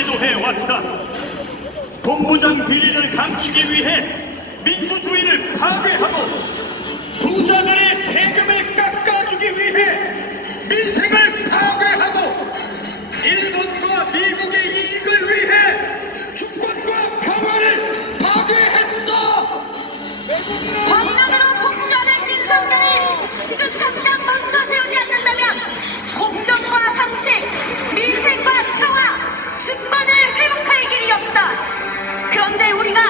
시도해왔다. 본부장 비리를 감추기 위해 민주주의를 파괴하고 부자들의 세금을 깎아주기 위해 민생을 파괴하고 일본과 미국의 이익을 위해 주권과 평화를 파괴했다. 법령으로 폭주하는 윤석열이 지금 당장 멈춰 세우지 않는다면 공정과 상식, 민생과 평화, 주권을 회복할 길이 없다. 그런데 우리가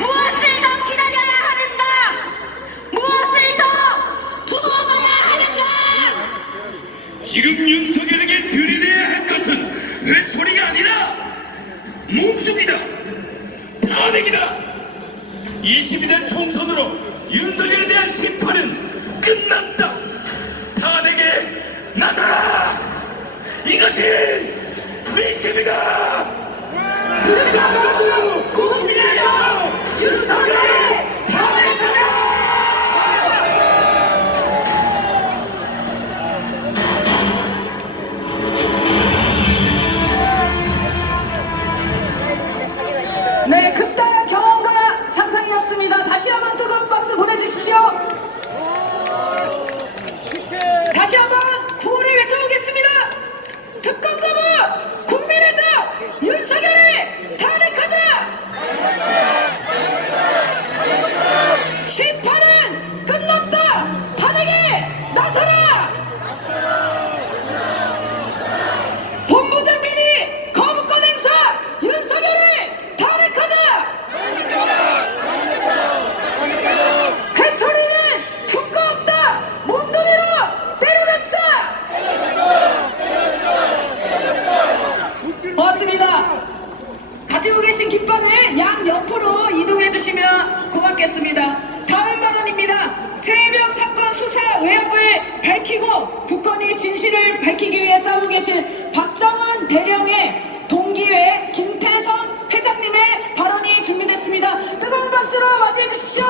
무엇을 더 기다려야 하는가? 무엇을 더 두고 봐야 하는가? 지금 윤석열에게 들이대야 할 것은 외톨이가 아니라 몸뚱이다. 탄핵이다. 22대 총선으로 윤석열에 대한 심판은 끝났다. 탄핵에 나서라. 이것이 민심이다. 불쌍하고 국민이여 윤석열을 탄핵하라. 네, 그따위 경험과 상상이었습니다. 다시 한번 뜨거운 박수 보내주십시오. 다시 한번 구호를 외쳐보겠습니다. 특검 거부 국민의 적 윤석열을 탄핵하자. 심판은 끝났다. 탄핵에 나서라. 본부장 비리 거부권 행사 윤석열을 탄핵하자. 해초리는 품고 없다. 몸뚱이로 때려잡자. 고맙습니다. 가지고 계신 깃발을 양옆으로 이동해 주시면 고맙겠습니다. 다음 발언입니다. 최혜병 사건 수사 외압을 밝히고 국권위 진실을 밝히기 위해 싸우고 계신 박정원 대령의 동기회 김태성 회장님의 발언이 준비됐습니다. 뜨거운 박수로 맞이해 주십시오.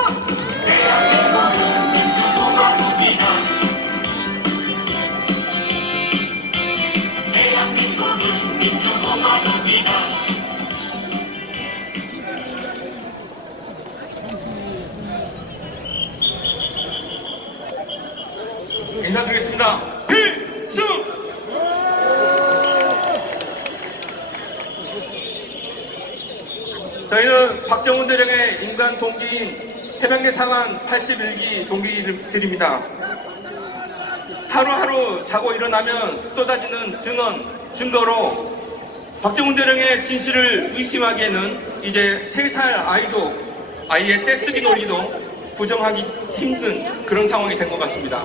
인사드리겠습니다. 필수! 저희는 박정훈 대령의 인간 동기인 해병대 사관 81기 동기들입니다. 하루하루 자고 일어나면 쏟아지는 증거로 박정훈 대령의 진실을 의심하기에는 이제 3살 아이의 떼쓰기 논리도 부정하기 힘든 그런 상황이 된 것 같습니다.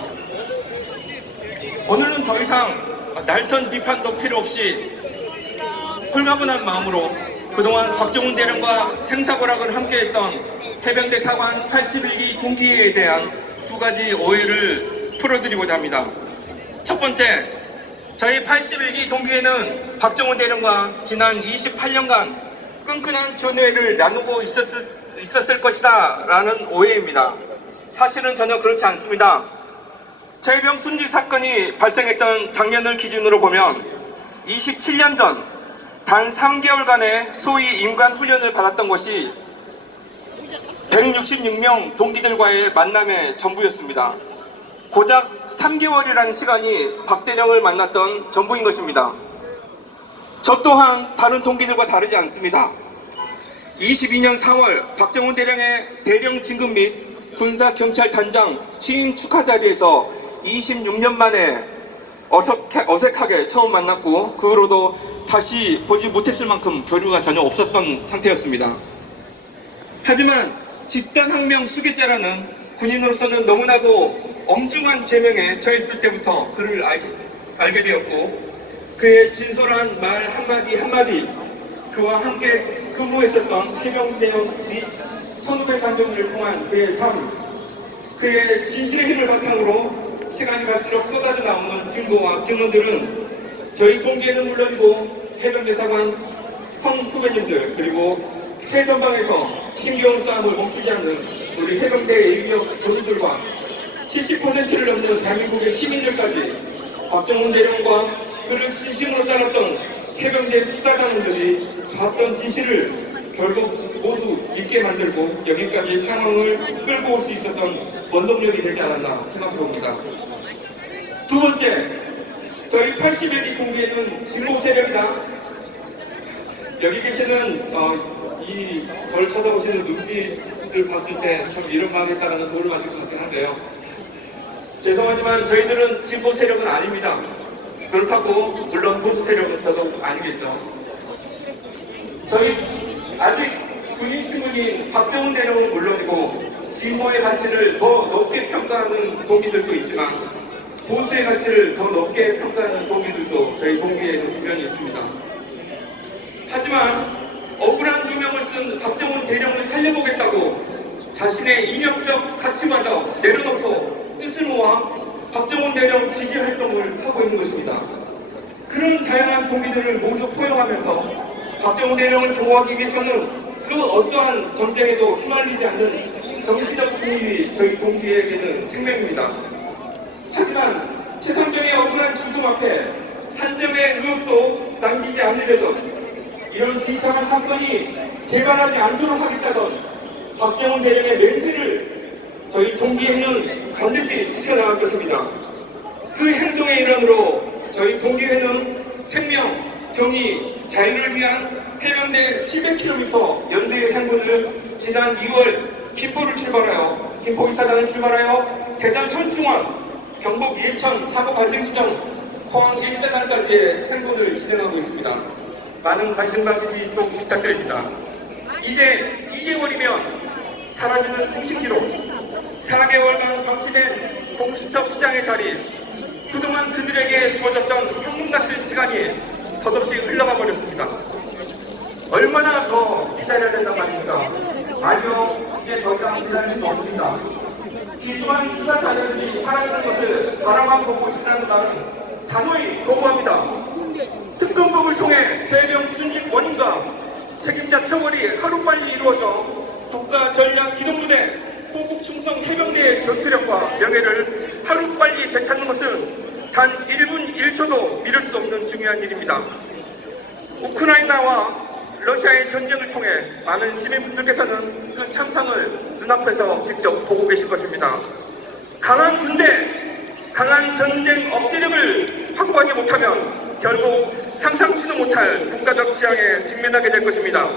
오늘은 더 이상 날선 비판도 필요 없이 홀가분한 마음으로 그동안 박정훈 대령과 생사고락을 함께했던 해병대 사관 81기 동기에 대한 2가지 오해를 풀어드리고자 합니다. 첫 번째, 저희 81기 동기에는 박정훈 대령과 지난 28년간 끈끈한 전우회를 나누고 있었을 것이다 라는 오해입니다. 사실은 전혀 그렇지 않습니다. 최혜병 순직 사건이 발생했던 작년을 기준으로 보면 27년 전 단 3개월간의 소위 임관훈련을 받았던 것이 166명 동기들과의 만남의 전부였습니다. 고작 3개월이라는 시간이 박 대령을 만났던 전부인 것입니다. 저 또한 다른 동기들과 다르지 않습니다. 22년 4월 박정훈 대령의 대령 진급 및 군사경찰단장 취임 축하 자리에서 26년 만에 어색하게 처음 만났고 그 후로도 다시 보지 못했을 만큼 교류가 전혀 없었던 상태였습니다. 하지만 집단항명 수괴죄라는 군인으로서는 너무나도 엄중한 제명에 처했을 때부터 그를 알게 되었고 그의 진솔한 말 한마디 그와 함께 근무했었던 해병대원 및 선후배 장병들을 통한 그의 삶, 그의 진실의 힘을 바탕으로 시간이 갈수록 쏟아져 나오는 증거와 증언들은 저희 동기에는 물론이고 해병대사관 선후배님들 그리고 최전방에서 힘겨운 싸움을 멈추지 않는 우리 해병대 예비역 전우들과 70%를 넘는 대한민국의 시민들까지 박정훈 대령과 그를 진심으로 따랐던 해병대 수사관들이 봤던 진실을 결국 모두 잊게 만들고 여기까지 상황을 끌고 올 수 있었던 원동력이 되지 않았나 생각해 봅니다. 두 번째, 저희 81기 동기에는 진보 세력이다. 여기 계시는 저를 쳐다보시는 눈빛을 봤을 때 참 이런 마음에 따라서 도를 맞을 것 같긴 한데요. 죄송하지만 저희들은 진보 세력은 아닙니다. 그렇다고 물론 보수 세력은 더더욱 아니겠죠. 저희 아직 군인 신분인 박정훈 대령은 물론이고 진보의 가치를 더 높게 평가하는 동기들도 있지만 보수의 가치를 더 높게 평가하는 동기들도 저희 동기에는 분명히 있습니다. 하지만 억울한 누명을 쓴 박정훈 대령을 살려보겠다고 자신의 이념적 가치마저 내려놓고 뜻을 모아 박정훈 대령 지지 활동을 하고 있는 것입니다. 그런 다양한 동기들을 모두 포용하면서 박정훈 대령을 보호하기 위해서는 그 어떠한 전쟁에도 휘말리지 않는 정치적 중립이 저희 동기에게는 생명입니다. 하지만 최상병의 억울한 죽음 앞에 한 점의 의혹도 남기지 않으려던 이런 비참한 사건이 재발하지 않도록 하겠다던 박정훈 대령의 맹세를 저희 동기회는 반드시 지켜나갈 것입니다. 그 행동의 일환으로 저희 동기회는 생명, 정의, 자유를 위한 해병대 700km 연대 행군을 지난 2월 김포를 출발하여 김포 이사단을 출발하여 대전 현충원, 경북 예천 사고 발생 지점, 포항 1사단까지의 행군을 진행하고 있습니다. 많은 관심과 지지 또 부탁드립니다. 이제 2개월이면 사라지는 통신기록, 4개월간 방치된 공수처 수장의 자리, 그동안 그들에게 주어졌던 황금 같은 시간이 덧없이 흘러가 버렸습니다. 얼마나 더 기다려야 된단 말입니까? 아니요, 이제 더 이상 기다릴 수 없습니다. 기중한 수사 자료들이 사라지는 것을 바라만 보고 있으라는 말은 단호히 거부합니다. 특검법을 통해 재병 순직 원인과 책임자 처벌이 하루빨리 이루어져 국가전략기동부대 호국충성 해병대의 전투력과 명예를 하루빨리 되찾는 것은 단 1분 1초도 미룰 수 없는 중요한 일입니다. 우크라이나와 러시아의 전쟁을 통해 많은 시민분들께서는 그 참상을 눈앞에서 직접 보고 계실 것입니다. 강한 군대, 강한 전쟁 억제력을 확보하지 못하면 결국 상상치도 못할 국가적 지향에 직면하게 될 것입니다.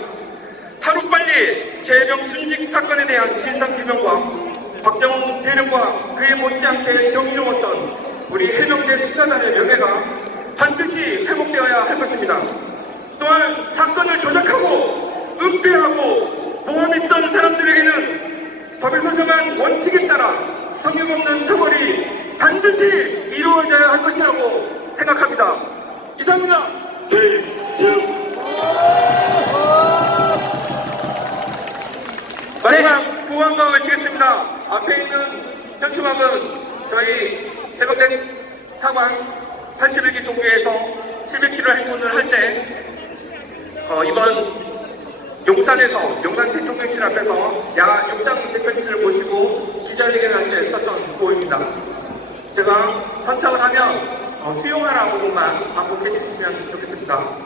하루빨리 재병 순직 사건에 대한 진상규명과 박정훈 대령과 그에 못지않게 정의로웠던 우리 해병대 수사단의 명예가 반드시 회복되어야 할 것입니다. 또한 사건을 조작하고 은폐하고 모함했던 사람들에게는 법에서 정한 원칙에 따라 성역 없는 처벌이 반드시 이루어져야 할 것이라고 생각합니다. 이상입니다. 필승! 마지막 구호 한번 외치겠습니다. 앞에 있는 현수막은 저희 해병대 사관 81기 동계에서 700km 행군을 할 때 이번 용산 대통령실 앞에서 야 6당 대표님들을 모시고 기자회견할 때 썼던 구호입니다. 제가 선창을 하면 수용하라고만 반복해 주시면 좋겠습니다.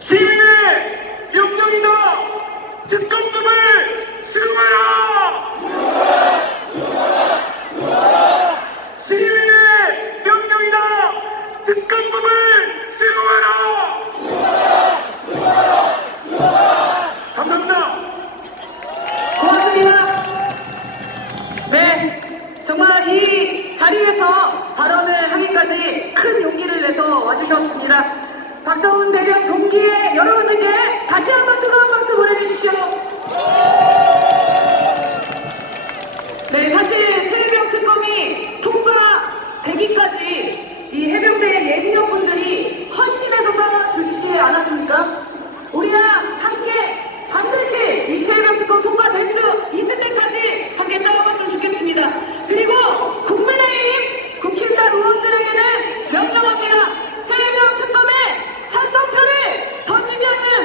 시민의 명령이다! 특검법을 수용하라! 시민의 명령이다! 특검법을 수용하라! 감사합니다. 고맙습니다. 네, 정말 이 자리에서 발언을 하기까지 큰 용기를 내서 와주셨습니다. 박정훈 대령 동기의 여러분들께 다시 한번 뜨거운 박수 보내주십시오.